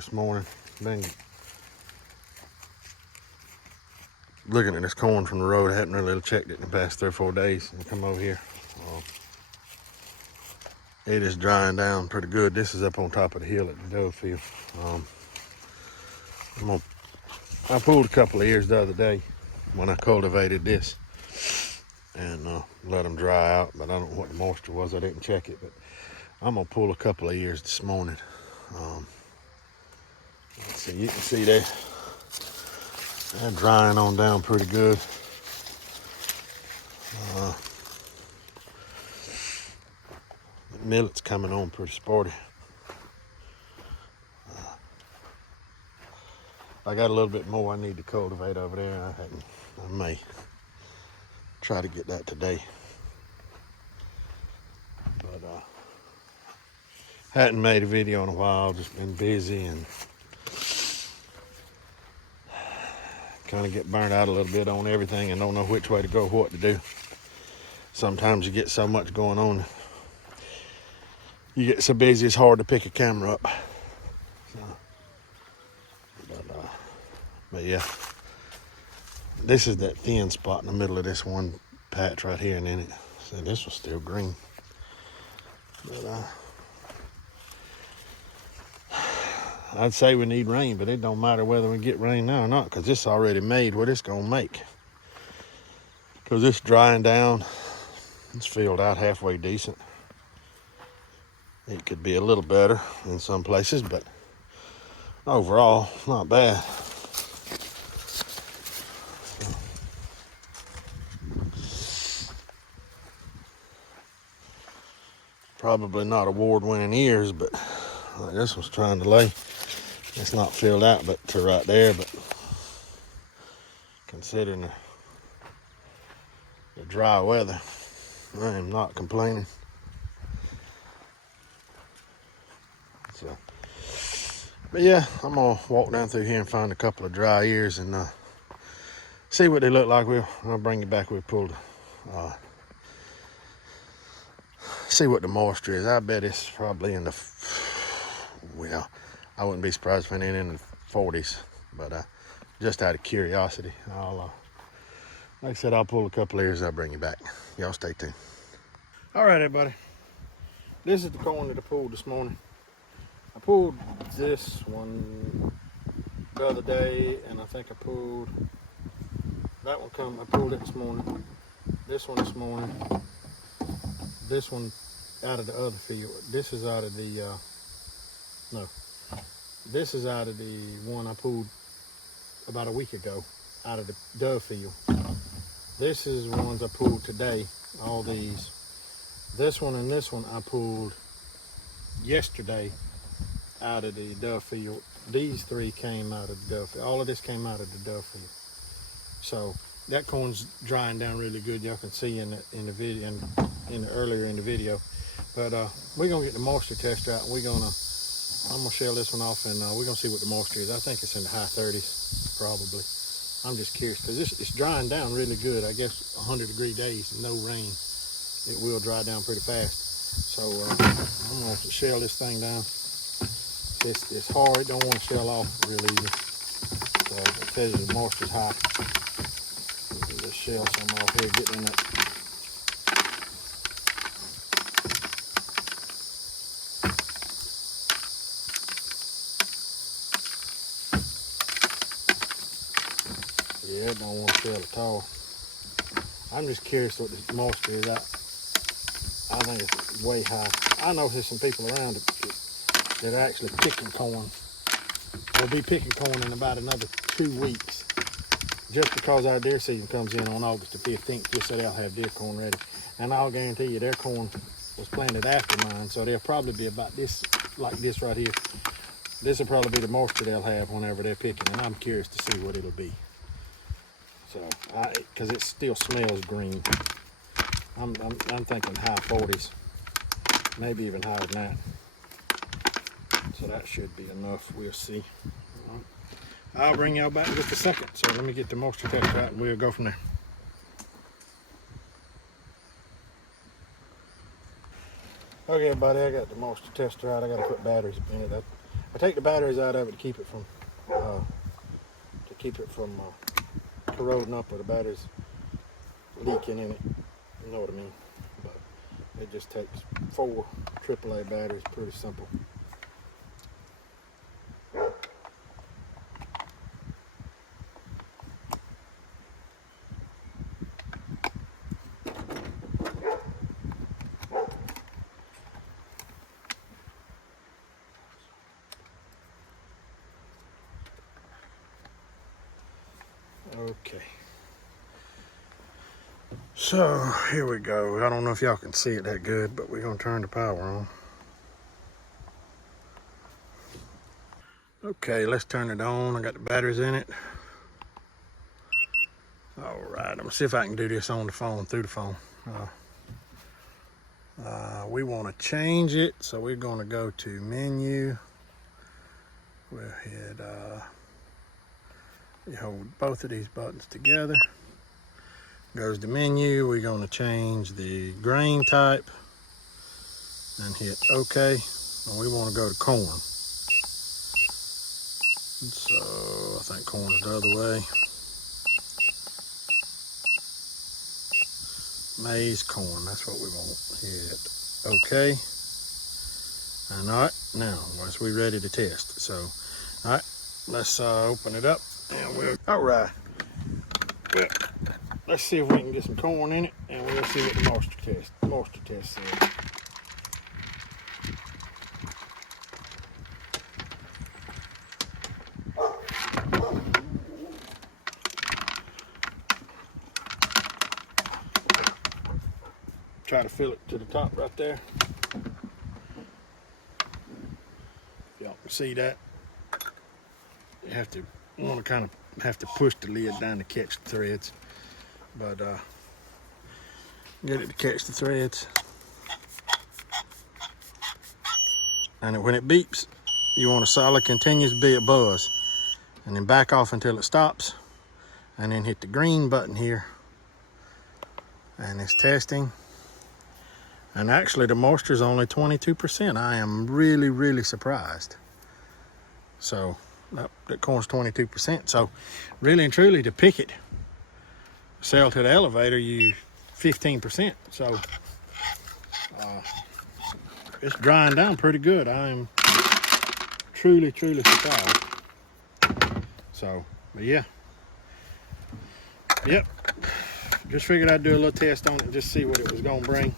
this morning. Been looking at this corn from the road. I hadn't really checked it in the past 3 or 4 days. And come over here. It is drying down pretty good. This is up on top of the hill at the dove field. I pulled a couple of ears the other day when I cultivated this and let them dry out, but I don't know what the moisture was. I didn't check it, but I'm gonna pull a couple of ears this morning. Let's see, you can see they're drying on down pretty good. The millet's coming on pretty sporty. I got a little bit more I need to cultivate over there. I may try to get that today. But hadn't made a video in a while, just been busy and kind of get burnt out a little bit on everything and don't know which way to go, what to do. Sometimes you get so much going on, you get so busy it's hard to pick a camera up. But yeah, this is that thin spot in the middle of this one patch right here, and then this was still green. But I'd say we need rain, but it don't matter whether we get rain now or not, because it's already made what it's gonna make. Because it's drying down, it's filled out halfway decent. It could be a little better in some places, but overall, not bad. Probably not award-winning ears, but like this one's trying to lay. It's not filled out but to right there, but considering the dry weather, I am not complaining. So, but yeah, I'm gonna walk down through here and find a couple of dry ears and see what they look like. I'll bring it back. We'll pull see what the moisture is. I bet it's probably in the, well, I wouldn't be surprised if it ain't in the 40s, but just out of curiosity, like I said, I'll pull a couple ears, I'll bring you back. Y'all stay tuned. All right, everybody. This is the corn that I pulled this morning. I pulled this one the other day, and I think I pulled that one. I pulled it this morning. This one this morning. This one out of the other field. This is out of the, this is out of the one I pulled about a week ago out of the dove field. This is the ones I pulled today, all these. This one and this one I pulled yesterday out of the dove field. These three came out of the dove field. All of this came out of the dove field. So that corn's drying down really good. Y'all can see in the video, earlier in the video. But we're gonna get the moisture tester out. I'm gonna shell this one off, and we're gonna see what the moisture is. I think it's in the high 30s, probably. I'm just curious because it's drying down really good. I guess 100-degree days and no rain, it will dry down pretty fast. So I'm gonna shell this thing down. It's hard. It don't want to shell off real easy. So it says the moisture's high. Just shell some off here, get in it. Yeah, it don't want to shell at all. I'm just curious what the moisture is. I think it's way high. I know there's some people around that are actually picking corn. They'll be picking corn in about another 2 weeks. Just because our deer season comes in on August the 15th, just so they'll have deer corn ready. And I'll guarantee you their corn was planted after mine, so they'll probably be about this, like this right here. This will probably be the moisture they'll have whenever they're picking, and I'm curious to see what it'll be. So, because it still smells green. I'm thinking high 40s, maybe even higher than that. So that should be enough. We'll see. All right. I'll bring y'all back in just a second. So let me get the moisture tester out and we'll go from there. Okay, everybody, I got the moisture tester out. I got to put batteries in it. I take the batteries out of it to keep it from corroding up or the batteries leaking in it. You know what I mean? But it just takes 4 AAA batteries. Pretty simple. Okay. So here we go. I don't know if y'all can see it that good, but we're gonna turn the power on. Okay, let's turn it on. I got the batteries in it. All right, I'm gonna see if I can do this on the phone, through the phone. We want to change it, so we're gonna go to menu. We'll hit, you hold both of these buttons together. Goes to menu, we're gonna change the grain type and hit OK. And we wanna go to corn. So I think corn is the other way. Maize, corn, that's what we want. Hit OK. And all right, now once we're ready to test. So, all right, let's open it up and we'll, all right. Well, let's see if we can get some corn in it and we'll see what the moisture test says. Try to fill it to the top right there. Y'all can see that. You want to kind of have to push the lid down to catch the threads, but get it to catch the threads. And when it beeps, you want a solid continuous buzz, and then back off until it stops, and then hit the green button here, and it's testing. And actually the moisture is only 22%. I am really, really surprised. So that corn's 22%. So really and truly, to pick it, sell to the elevator, you 15%. So it's drying down pretty good. I am truly, truly surprised. So, but yeah. Yep. Just figured I'd do a little test on it and just see what it was going to bring,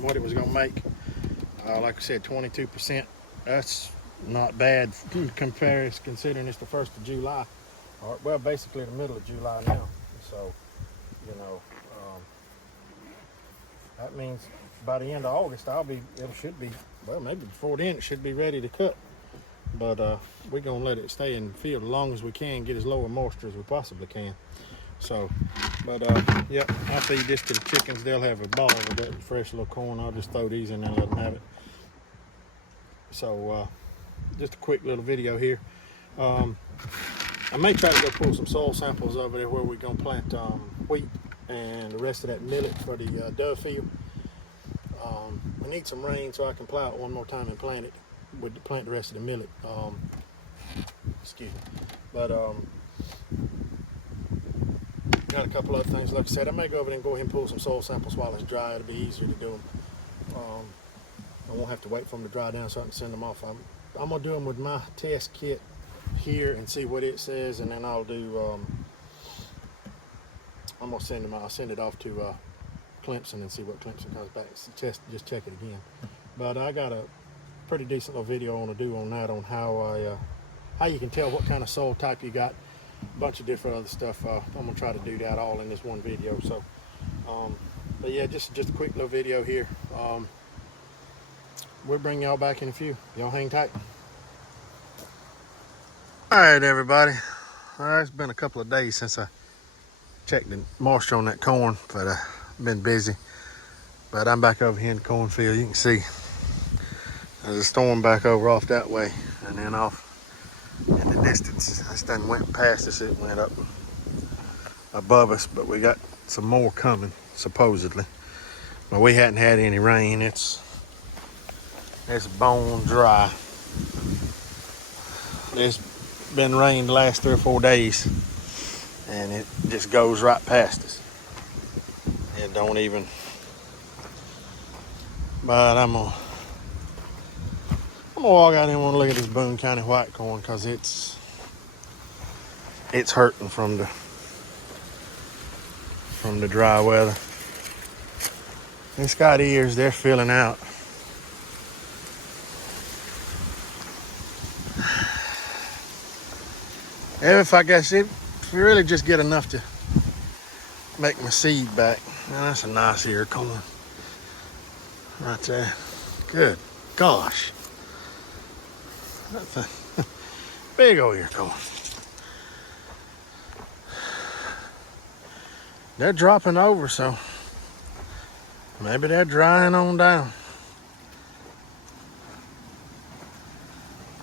what it was going to make. Like I said, 22%. That's not bad considering it's the 1st of July. Well, basically the middle of July now. So, you know, that means by the end of August, maybe before then, it should be ready to cut. But we're going to let it stay in the field as long as we can, get as low a moisture as we possibly can. So, but yeah, I'll feed this to the chickens. They'll have a ball of that fresh little corn. I'll just throw these in there and let them have it. So, just a quick little video here. I may try to go pull some soil samples over there where we're gonna plant wheat and the rest of that millet for the dove field. We need some rain so I can plow it one more time and plant the rest of the millet. Excuse me, but got a couple other things. Like I said, I may go over there and go ahead and pull some soil samples while it's dry. It'll be easier to do them. I won't have to wait for them to dry down so I can send them off. I'm gonna do them with my test kit here and see what it says, and then I'll do. I'm gonna send them. I'll send it off to Clemson and see what Clemson comes back. Just check it again. But I got a pretty decent little video I want to do on that, on how you can tell what kind of soil type you got. A bunch of different other stuff. I'm gonna try to do that all in this one video. So, but yeah, just a quick little video here. We'll bring y'all back in a few. Y'all hang tight. All right, everybody. It's been a couple of days since I checked the moisture on that corn, but I've been busy. But I'm back over here in the cornfield. You can see there's a storm back over off that way, and then off in the distance, this done went past us. It went up above us, but we got some more coming supposedly. But we hadn't had any rain. It's bone dry. It's been rain the last 3 or 4 days, and it just goes right past us. It don't even. But I'm gonna walk out and want to look at this Boone County white corn, because it's hurting from the dry weather. It's got ears, they're filling out. If I guess if you really just get enough to make my seed back. Man, that's a nice ear corn right there. Good gosh. That's a big old ear corn. They're dropping over, so maybe they're drying on down.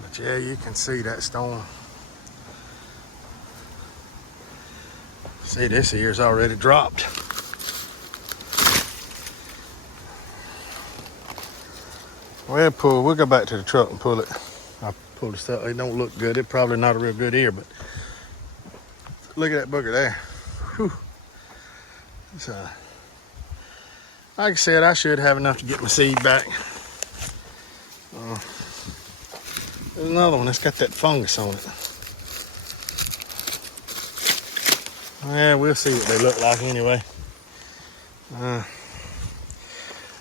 But yeah, you can see that storm. See, this ear's already dropped. We'll go back to the truck and pull it. I'll pull the stuff. It don't look good. It's probably not a real good ear, but look at that booger there. Whew. So, like I said, I should have enough to get my seed back. There's another one that's got that fungus on it. Yeah, we'll see what they look like anyway. I'm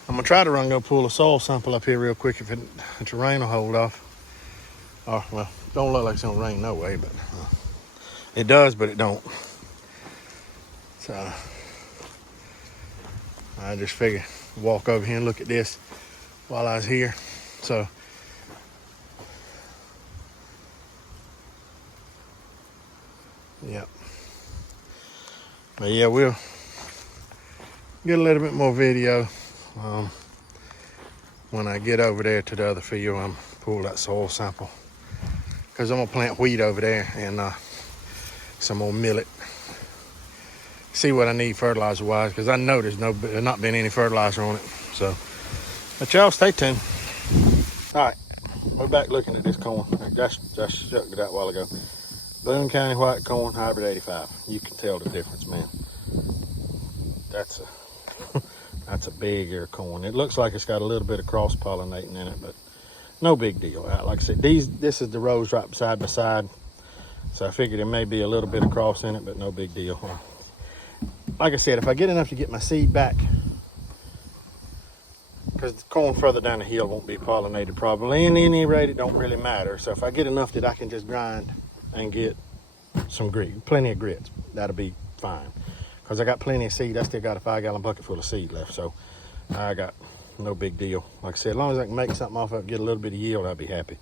gonna try to go pull a soil sample up here real quick if the rain will hold off. Oh, well, don't look like it's gonna rain no way, but it does, but it don't. So I just figured walk over here and look at this while I was here. So yep. But yeah, we'll get a little bit more video when I get over there to the other field. I'm pull that soil sample, because I'm gonna plant wheat over there and some more millet. See what I need fertilizer wise, because I know there's not been any fertilizer on it. So, but y'all stay tuned. All right, we're back looking at this corn. I just shucked it out a while ago. Boone County white corn, hybrid 85. You can tell the difference, man. That's a big ear corn. It looks like it's got a little bit of cross pollinating in it, but no big deal. Like I said, this is the rows right side by side, so I figured there may be a little bit of cross in it, but no big deal. Like I said, if I get enough to get my seed back, because the corn further down the hill won't be pollinated probably, and at any rate it don't really matter. So if I get enough that I can just grind and get some grit, plenty of grits, that'll be fine. Because I got plenty of seed. I still got a 5-gallon bucket full of seed left, so I got no big deal. Like I said, as long as I can make something off of it, get a little bit of yield, I'll be happy.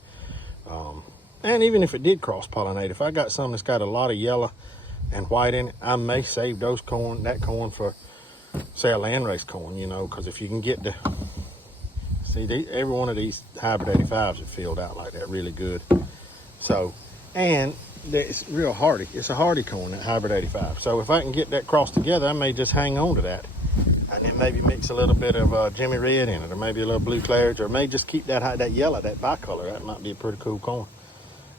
And even if it did cross pollinate, if I got something that's got a lot of yellow and white in it, I may save that corn for, say, a landrace corn, you know, because if you can get every one of these hybrid 85s are filled out like that really good. So, and it's real hardy. It's a hardy corn, that hybrid 85. So if I can get that crossed together, I may just hang on to that, and then maybe mix a little bit of Jimmy Red in it, or maybe a little blue claret, or may just keep that yellow, that bicolor. That might be a pretty cool corn.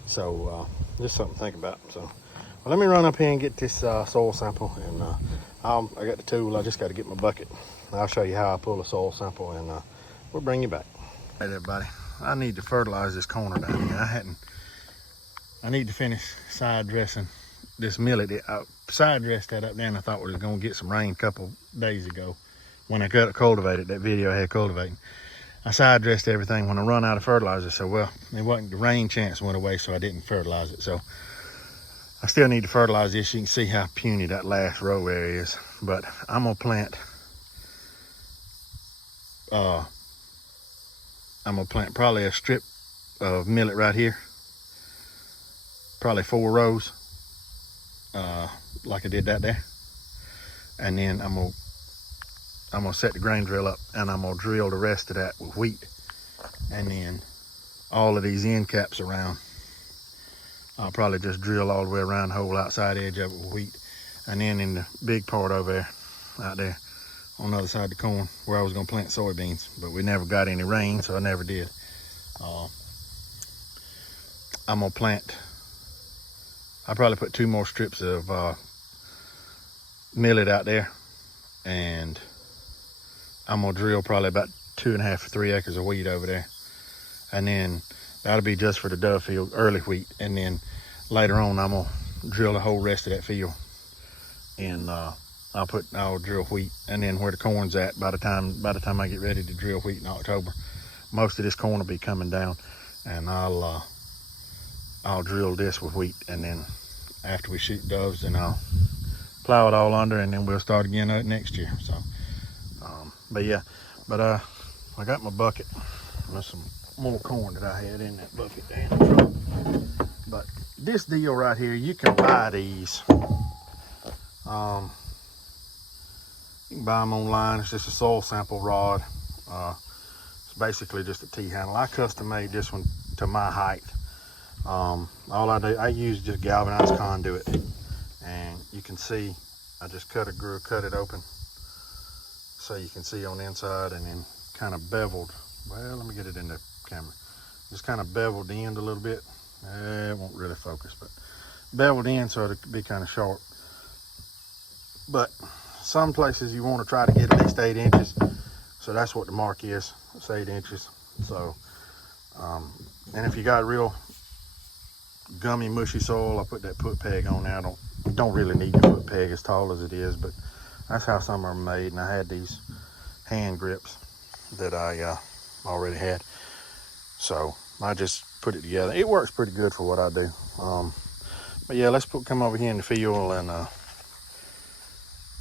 So just something to think about. So well, let me run up here and get this soil sample, and I got the tool. I just got to get my bucket. I'll show you how I pull a soil sample, and we'll bring you back. Hey everybody, I need to fertilize this corner down here. I need to finish side dressing this millet. I side dressed that up there, and I thought we was gonna get some rain a couple days ago when I cultivated that video I had cultivating. I side dressed everything when I run out of fertilizer. So well, it wasn't, the rain chance went away, so I didn't fertilize it. So I still need to fertilize this. You can see how puny that last row area is. But I'm gonna plant probably a strip of millet right here. Probably 4 rows, like I did that there. And then I'm gonna set the grain drill up, and I'm gonna drill the rest of that with wheat. And then all of these end caps around, I'll probably just drill all the way around the whole outside edge of it with wheat. And then in the big part over there, out there on the other side of the corn, where I was gonna plant soybeans, but we never got any rain, so I never did. I'm gonna plant, I'll probably put 2 more strips of millet out there, and I'm gonna drill probably about 2.5 to 3 acres of wheat over there, and then that'll be just for the dove field, early wheat, and then later on I'm gonna drill the whole rest of that field, and I'll drill wheat, and then where the corn's at, by the time I get ready to drill wheat in October, most of this corn will be coming down, and I'll drill this with wheat, and then after we shoot doves, then I'll plow it all under, and then we'll start again next year. So I got my bucket. There's some more corn that I had in that bucket there in the truck. But this deal right here, you can buy these. You can buy them online. It's just a soil sample rod. It's basically just a T-handle. I custom made this one to my height. All I do, I use just galvanized conduit, and you can see I just cut it open so you can see on the inside, and then kind of beveled. Well, let me get it in the camera. Just kind of beveled the end a little bit. It won't really focus, but beveled in so it could be kind of sharp. But some places you want to try to get at least 8 inches. So that's what the mark is. It's 8 inches. So, and if you got real gummy, mushy soil, I put that foot peg on there. Don't really need the foot peg as tall as it is, but that's how some of them are made. And I had these hand grips that I already had, so I just put it together. It works pretty good for what I do. But yeah, let's come over here in the field, and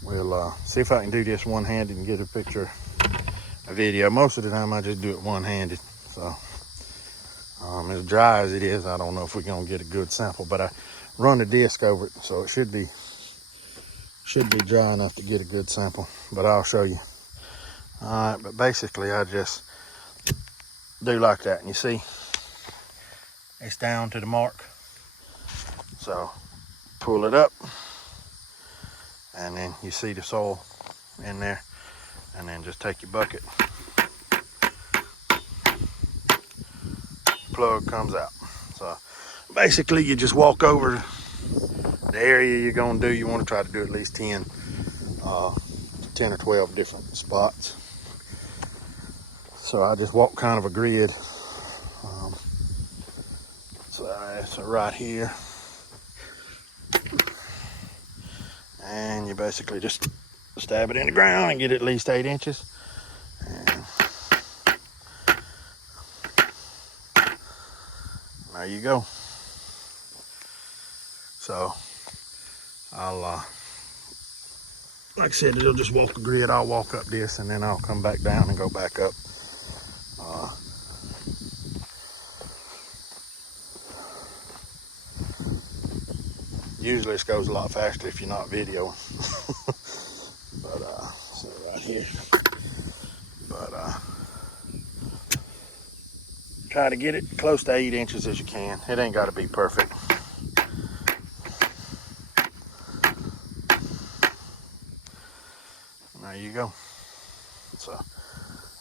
we'll see if I can do this one-handed and get a picture, a video. Most of the time I just do it one-handed. So as dry as it is, I don't know if we're gonna get a good sample, but I run the disc over it, so it should be dry enough to get a good sample, but I'll show you. All right, but basically I just do like that, and you see it's down to the mark. So pull it up, and then you see the soil in there, and then just take your bucket, plug comes out. So basically you just walk over the area you're gonna do. You want to try to do at least 10 or 12 different spots. So I just walk kind of a grid. So right here, and you basically just stab it in the ground and get at least 8 inches. And there you go. So I'll, like I said, it'll just walk a grid. I'll walk up this, and then I'll come back down and go back up. Usually this goes a lot faster if you're not videoing. But so right here. But try to get it close to 8 inches as you can. It ain't got to be perfect. There you go. So,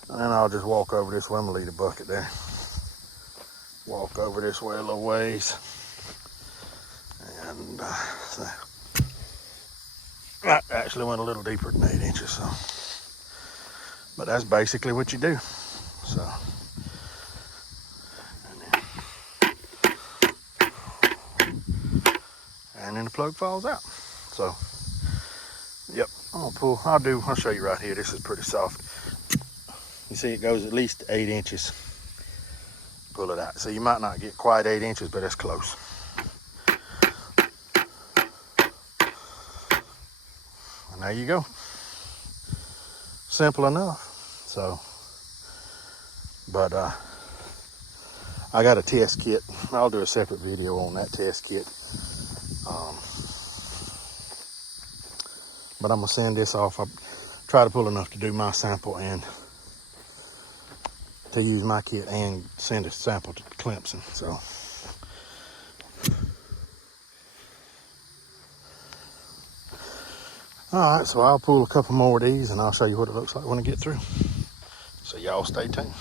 and then I'll just walk over this way. I'm gonna leave the bucket there. Walk over this way a little ways. And so I actually went a little deeper than 8 inches. So, but that's basically what you do. So, and then the plug falls out. So, yep. I'll show you right here. This is pretty soft. You see it goes at least 8 inches. Pull it out. So you might not get quite 8 inches, but it's close. And there you go. Simple enough. So, but I got a test kit. I'll do a separate video on that test kit. But I'm gonna send this off. I'll try to pull enough to do my sample and to use my kit and send a sample to Clemson. So, all right, so I'll pull a couple more of these, and I'll show you what it looks like when I get through. So y'all stay tuned.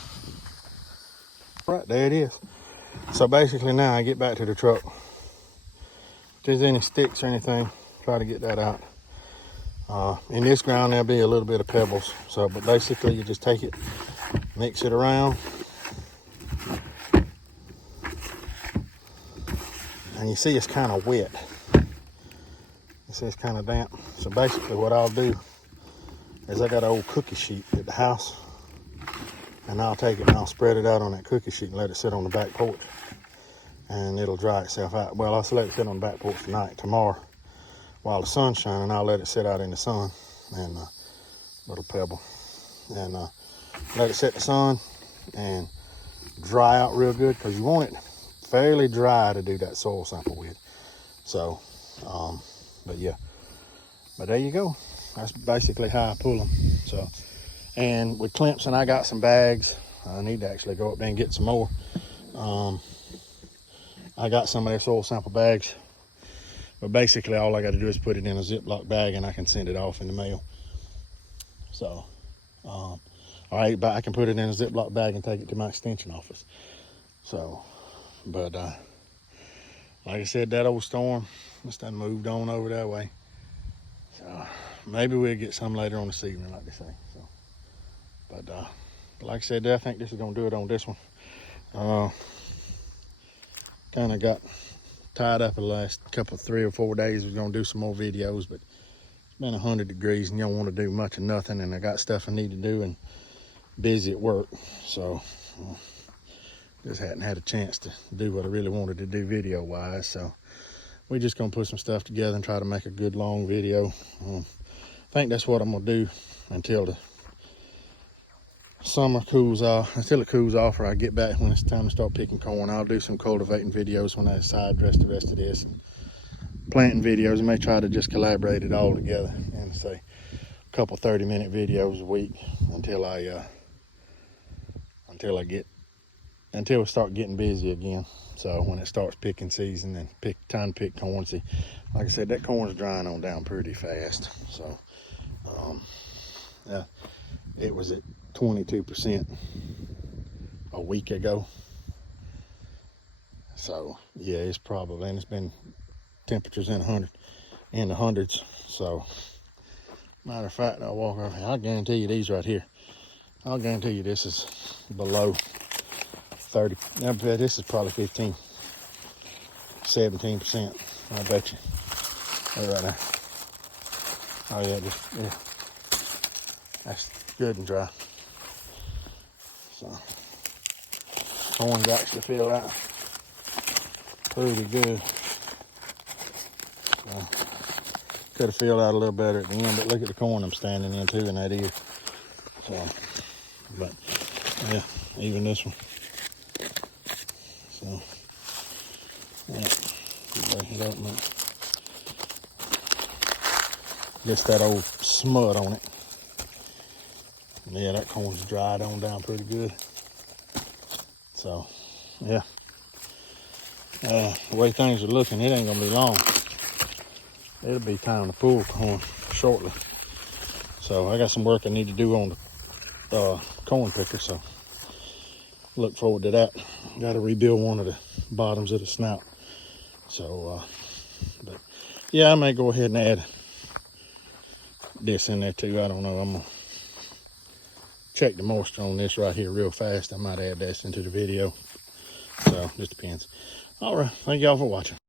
All right, there it is. So basically now I get back to the truck. If there's any sticks or anything, try to get that out. In this ground there'll be a little bit of pebbles. So, but basically you just take it, mix it around, and you see it's kind of wet. You see it's kind of damp. So basically what I'll do is I got an old cookie sheet at the house, and I'll take it and I'll spread it out on that cookie sheet and let it sit on the back porch, and it'll dry itself out. Well, I'll let it sit on the back porch tonight. Tomorrow, while the sun's shining, I'll let it sit out in the sun, and little pebble, and let it sit in the sun and dry out real good, because you want it fairly dry to do that soil sample with. So, but yeah, but there you go. That's basically how I pull them. So, and with Clemson, I got some bags. I need to actually go up there and get some more. I got some of their soil sample bags, but basically all I got to do is put it in a Ziploc bag and I can send it off in the mail. So, all right, but I can put it in a Ziploc bag and take it to my extension office. So, but like I said, that old storm just done moved on over that way. So maybe we'll get some later on this evening, like they say. So, but like I said, I think this is gonna do it on this one. Kind of got tied up the last couple, 3 or 4 days. We're gonna do some more videos, but it's been 100 degrees and you don't want to do much of nothing, and I got stuff I need to do and busy at work. So just hadn't had a chance to do what I really wanted to do video wise. So we're just gonna put some stuff together and try to make a good long video. I think that's what I'm gonna do until the summer cools off, until it cools off, or I get back when it's time to start picking corn. I'll do some cultivating videos when I decide the rest of this, and planting videos. I may try to just collaborate it all together and say a couple 30-minute videos a week until we start getting busy again. So when it starts picking season and time to pick corn, see, like I said, that corn's drying on down pretty fast. So yeah, it was at 22% a week ago. So yeah, it's probably, and it's been temperatures in the hundreds. So matter of fact, I'll walk over here. I'll guarantee you these right here. I'll guarantee you this is below 30. I bet this is probably 15, 17%. I bet you. Right there. Oh yeah, yeah. That's good and dry. So corn's actually filled out pretty good. So, could have filled out a little better at the end, but look at the corn I'm standing in too in that ear. So, but yeah, even this one. So, yeah, break it up, look. Gets that old smut on it. Yeah, that corn's dried on down pretty good. So, yeah. The way things are looking, it ain't gonna be long. It'll be time to pull corn shortly. So I got some work I need to do on the corn picker, so look forward to that. Got to rebuild one of the bottoms of the snout. So, but yeah, I may go ahead and add this in there too. I don't know. I'm gonna check the moisture on this right here real fast. I might add this into the video. So just depends. All right, thank y'all for watching.